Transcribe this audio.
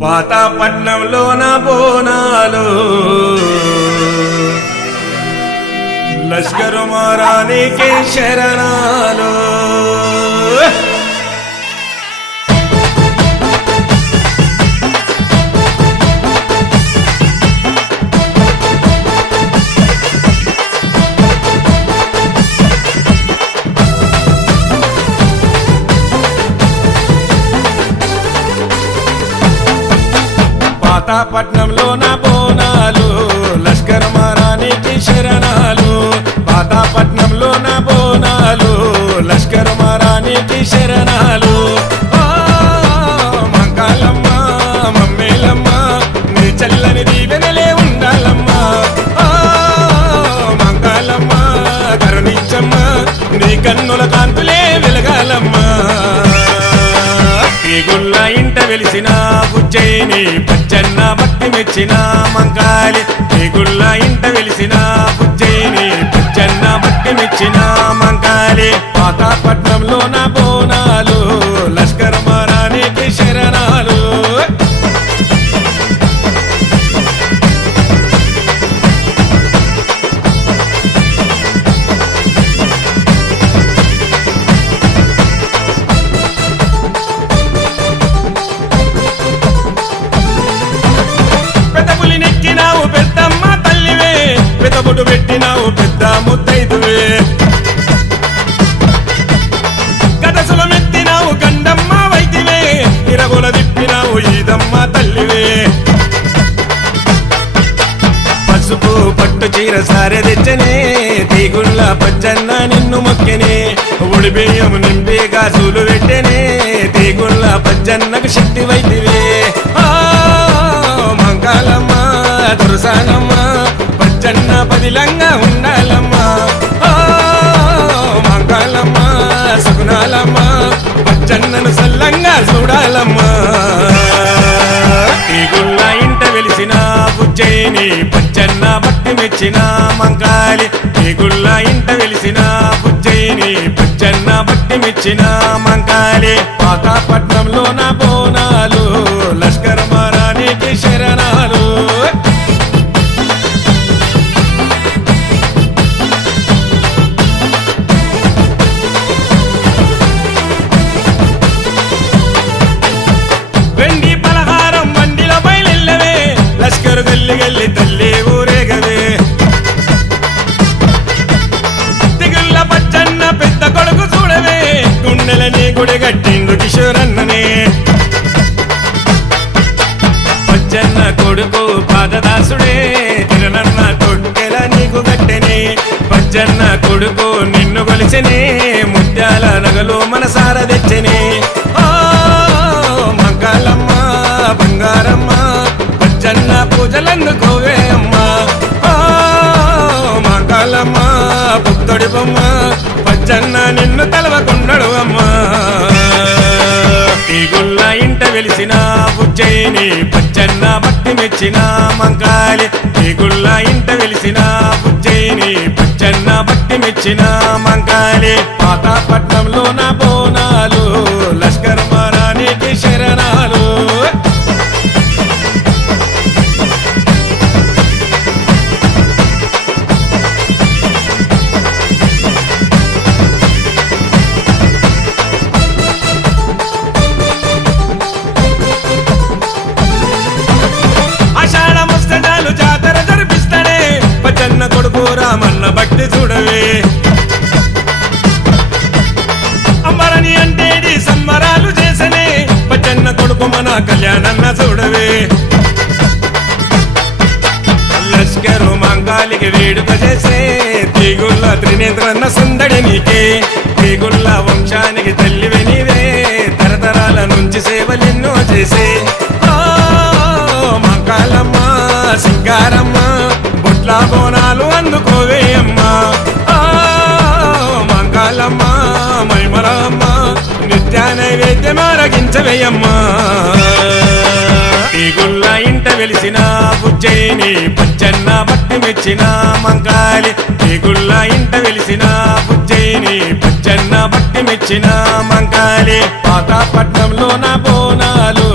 పాతాపట్నంలోన బోనాలు లష్కరు మారానికి శరణాలు పాతాపట్నంలోన బోనాలు లష్కర్ మారానికి శరణాలు పాతాపట్నంలోన బోనాలు లష్కర్ మారానికి శరణాలు మంకాలమ్మ మమ్మేలమ్మ నీ చల్లని దీవెనలే ఉండాలమ్మ మంకాలమ్మ కరుణించమ్మ నీ కన్నుల కాంతులే వెలగాలమ్మ ఈ గుల్ల ఇంట వెలిసిన బుజ్జయిని పచ్చన్న భక్తి మెచ్చిన మంకాలి ఈ గుల్ల ఇంట వెలిసిన బుజ్జయిని పచ్చన్న భక్తి మెచ్చిన మంకాలి పాతాపట్నంలోన బోనాలు లష్కర్ మారానికి శరణాలు పెద్దబొట్టు పెట్టినావు పెద్ద ముత్తైదువే గదసుల మెత్తినావు గండమ్మ వైతివే ఇరగొల దిప్పినావు ఈదమ్మ తల్లివే పసుపు పట్టు చీర సారె తెచ్చనే తీగుళ్ళ పచ్చన్న నిన్ను మొక్కెనే ఉడి బియ్యం నింపి గాజులు పెట్టెనే తీగుళ్ళ పచ్చన్నకు శక్తి వైతివే మంకాలమ్మ దుర్సానమ్మ పచ్చన్న పదిలంగా ఉండాలమ్మా మంకాలమ్మ సుగుణాలమ్మ పచ్చన్నను సల్లంగా చూడాలమ్మా ఈ గుళ్ళ ఇంట వెలిసిన బుజ్జయిని పచ్చన్న భక్తి మెచ్చిన మంకాలి ఈ గుళ్ళ ఇంట వెలిసిన బుజ్జయిని పచ్చన్న భక్తి మెచ్చిన మంకాలి పాతాపట్నంలోన బోనాలు లష్కర్ మారానికి శరణాలు లష్కరు గల్లి గల్లి తల్లి ఊరేగవే తిగుళ్ళ పచ్చన్న పెద్ద కొడుకు చూడవే గుండెలని గుడి గట్టిండు కిషోరన్ననే పచ్చన్న కొడుకు పాదదాసుడే తిరునన్న తొట్టెల నీకు గట్టెనే పచ్చన్న కొడుకు నిన్ను కొలిచెనే ముత్యాల నగలు మనసార తెచ్చనే మంకాలమ్మ బంగారమ్మ పచ్చన్న పూజలందుకోవే అమ్మా మంకాలమ్మ పుత్తడి బొమ్మ పచ్చన్న నిన్ను తలవకుండడు అమ్మా ఈ గుళ్ళ ఇంట వెలిసిన బుజ్జయిని పచ్చన్న భక్తి మెచ్చిన మంకాలి ఈ గుళ్ళ ఇంట వెలిసిన బుజ్జయిని పచ్చన్న భక్తి మెచ్చిన మంకాలి పాతాపట్నంలోన బోనాలు లష్కర్ మారానికి శరణాలు జాతర జరిపిస్తాడే పచ్చన్న కొడుకు రామన్న భక్తి చూడవే అమ్మరని అంటేడి సంబరాలు చేసనే పచ్చన్న కొడుకు మన కళ్యాణన్న చూడవే లష్కరు మంగాలికి వేడుక చేసే తీగుళ్ళ త్రినేత్రన్న సుందడి నీకే తీగుళ్ళ వంశానికి తల్లివే నీవే తరతరాల నుంచి సేవలెన్నో చేసే మంకాలమ్మ సింగారమ్మ బొట్ల బోనాలు అందుకోవే అమ్మా మంకాలమ్మ మైమరమ్మ నిత్య నైవేద్యం ఆరగించవేయమ్మా ఈ గుళ్ళ ఇంట వెలిసిన బుజ్జయిని పచ్చన్న భక్తి మెచ్చిన మంకాలి ఈ గుళ్ళ ఇంట వెలిసిన బుజ్జయిని పచ్చన్న భక్తి మెచ్చిన మంకాలి పాతాపట్నంలోన బోనాలు